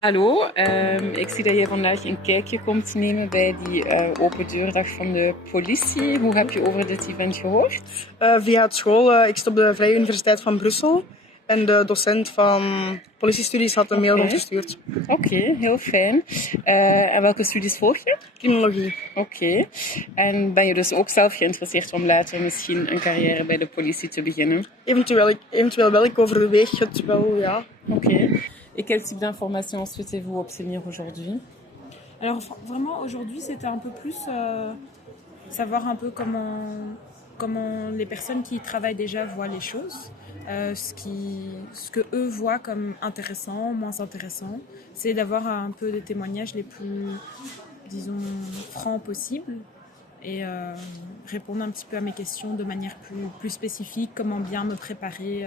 Hallo, ik zie dat je vandaag een kijkje komt nemen bij die open deurdag van de politie. Hoe heb je over dit event gehoord? Via het school. Ik zit op de Vrije Universiteit van Brussel. En de docent van politiestudies had een mail rondgestuurd. Oké, heel fijn. En welke studies volg je? Criminologie. Oké. En ben je dus ook zelf geïnteresseerd om later misschien een carrière bij de politie te beginnen? Eventueel wel. Ik overweeg het wel, ja. Oké. Et quel type d'informations souhaitez-vous obtenir aujourd'hui? Alors vraiment aujourd'hui c'était un peu plus savoir un peu comment les personnes qui y travaillent déjà voient les choses, ce que eux voient comme intéressant, moins intéressant. C'est d'avoir un peu des témoignages les plus, disons, francs possibles et répondre un petit peu à mes questions de manière plus spécifique, comment bien me préparer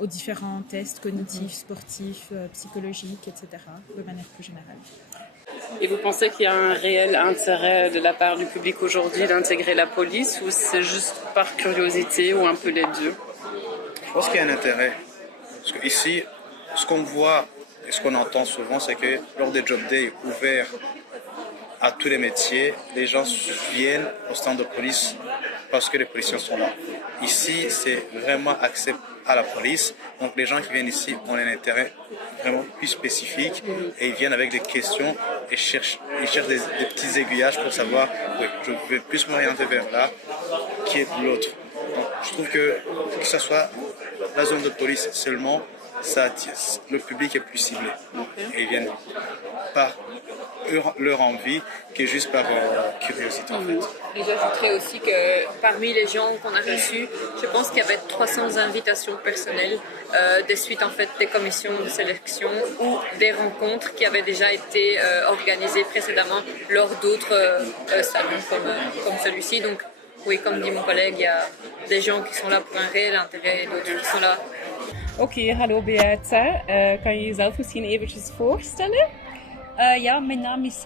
aux différents tests cognitifs, sportifs, psychologiques, etc., de manière plus générale. Et vous pensez qu'il y a un réel intérêt de la part du public aujourd'hui d'intégrer la police ou c'est juste par curiosité ou un peu les deux? Je pense qu'il y a un intérêt. Parce qu'ici, ce qu'on voit et ce qu'on entend souvent, c'est que lors des job days ouverts à tous les métiers, les gens viennent au stand de police parce que les policiers sont là. Ici, c'est vraiment accès à la police. Donc les gens qui viennent ici ont un intérêt vraiment plus spécifique et ils viennent avec des questions et ils cherchent des petits aiguillages pour savoir, oui, je vais plus m'orienter vers là, qui est l'autre. Donc je trouve que ce soit la zone de police seulement, ça attire, le public est plus ciblé. Et ils viennent par leur envie, qui est juste par curiosité en fait. Et j'ajouterais aussi que parmi les gens qu'on a reçus, je pense qu'il y avait 300 invitations personnelles des suites en fait des commissions de sélection ou des rencontres qui avaient déjà été organisées précédemment lors d'autres salons comme celui-ci. Donc oui, comme dit mon collègue, il y a des gens qui sont là pour un réel intérêt et d'autres qui sont là. Oké, hallo Beata. Kan je jezelf misschien eventjes voorstellen? Ja, mijn naam is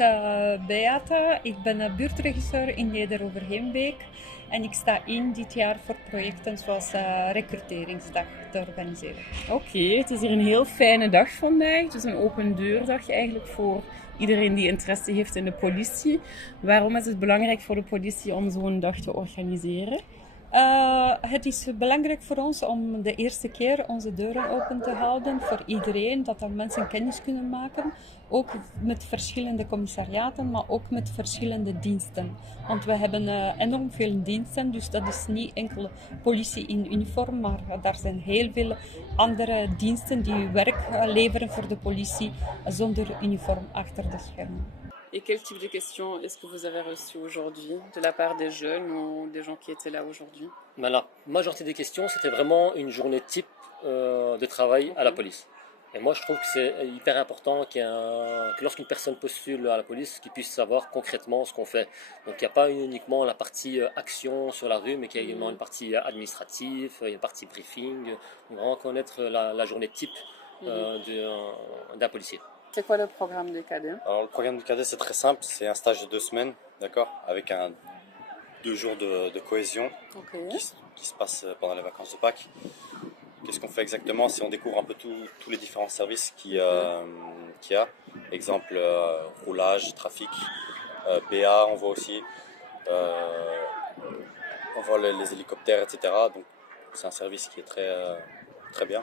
Beata. Ik ben buurtregisseur in Neder-Overheenbeek. En ik sta in dit jaar voor projecten zoals recruteringsdag te organiseren. Oké, het is hier een heel fijne dag vandaag. Het is een open deurdag eigenlijk voor iedereen die interesse heeft in de politie. Waarom is het belangrijk voor de politie om zo'n dag te organiseren? Het is belangrijk voor ons om de eerste keer onze deuren open te houden voor iedereen, dat dan mensen kennis kunnen maken, ook met verschillende commissariaten, maar ook met verschillende diensten. Want we hebben enorm veel diensten, dus dat is niet enkel politie in uniform, maar daar zijn heel veel andere diensten die werk leveren voor de politie zonder uniform achter de schermen. Et quel type de questions est-ce que vous avez reçues aujourd'hui de la part des jeunes ou des gens qui étaient là aujourd'hui? La majorité des questions, c'était vraiment une journée type de travail à la police. Et moi, je trouve que c'est hyper important que lorsqu'une personne postule à la police, qu'il puisse savoir concrètement ce qu'on fait. Donc, il n'y a pas uniquement la partie action sur la rue, mais qu'il y a également une partie administrative, il y a une partie briefing, vraiment connaître la journée type d'un policier. C'est quoi le programme des cadets? Alors le programme du cadet c'est très simple, c'est un stage de 2 semaines, d'accord, avec 2 jours de cohésion qui se passe pendant les vacances de Pâques. Qu'est-ce qu'on fait exactement? C'est on découvre un peu tous les différents services qu'il y a. Exemple roulage, trafic, BA, on voit aussi, on voit les hélicoptères, etc. Donc c'est un service qui est très bien.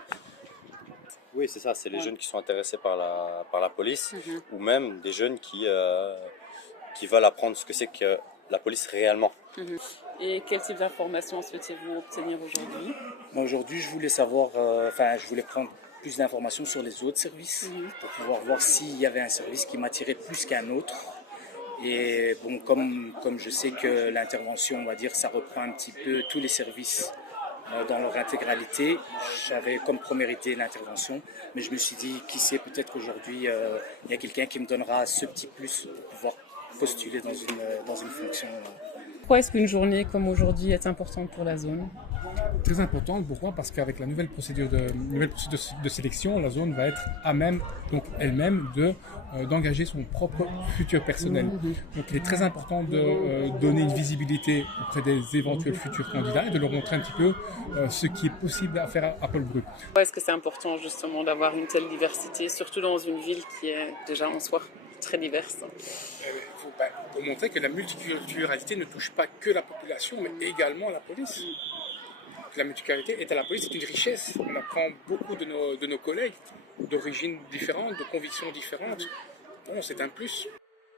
Oui, c'est ça, c'est les jeunes qui sont intéressés par la police ou même des jeunes qui veulent apprendre ce que c'est que la police réellement. Et quel type d'informations souhaitez-vous obtenir aujourd'hui? Aujourd'hui, je voulais savoir, je voulais prendre plus d'informations sur les autres services pour pouvoir voir s'il y avait un service qui m'attirait plus qu'un autre. Et bon, comme je sais que l'intervention, on va dire, ça reprend un petit peu tous les services dans leur intégralité. J'avais comme première idée l'intervention, mais je me suis dit, qui sait, peut-être qu'aujourd'hui, il y a quelqu'un qui me donnera ce petit plus pour pouvoir postuler dans une fonction. Pourquoi est-ce qu'une journée comme aujourd'hui est importante pour la zone? Très importante, pourquoi? Parce qu'avec la nouvelle procédure de sélection, la zone va être à même, donc elle-même, d'engager son propre futur personnel. Donc il est très important de donner une visibilité auprès des éventuels futurs candidats et de leur montrer un petit peu ce qui est possible à faire à Paul-Brût. Pourquoi est-ce que c'est important justement d'avoir une telle diversité, surtout dans une ville qui est déjà en soi très diverse? Pour montrer que la multiculturalité ne touche pas que la population, mais également la police. La multiculturalité est à la police, c'est une richesse. On apprend beaucoup de nos collègues d'origines différentes, de convictions différentes. Bon, c'est un plus.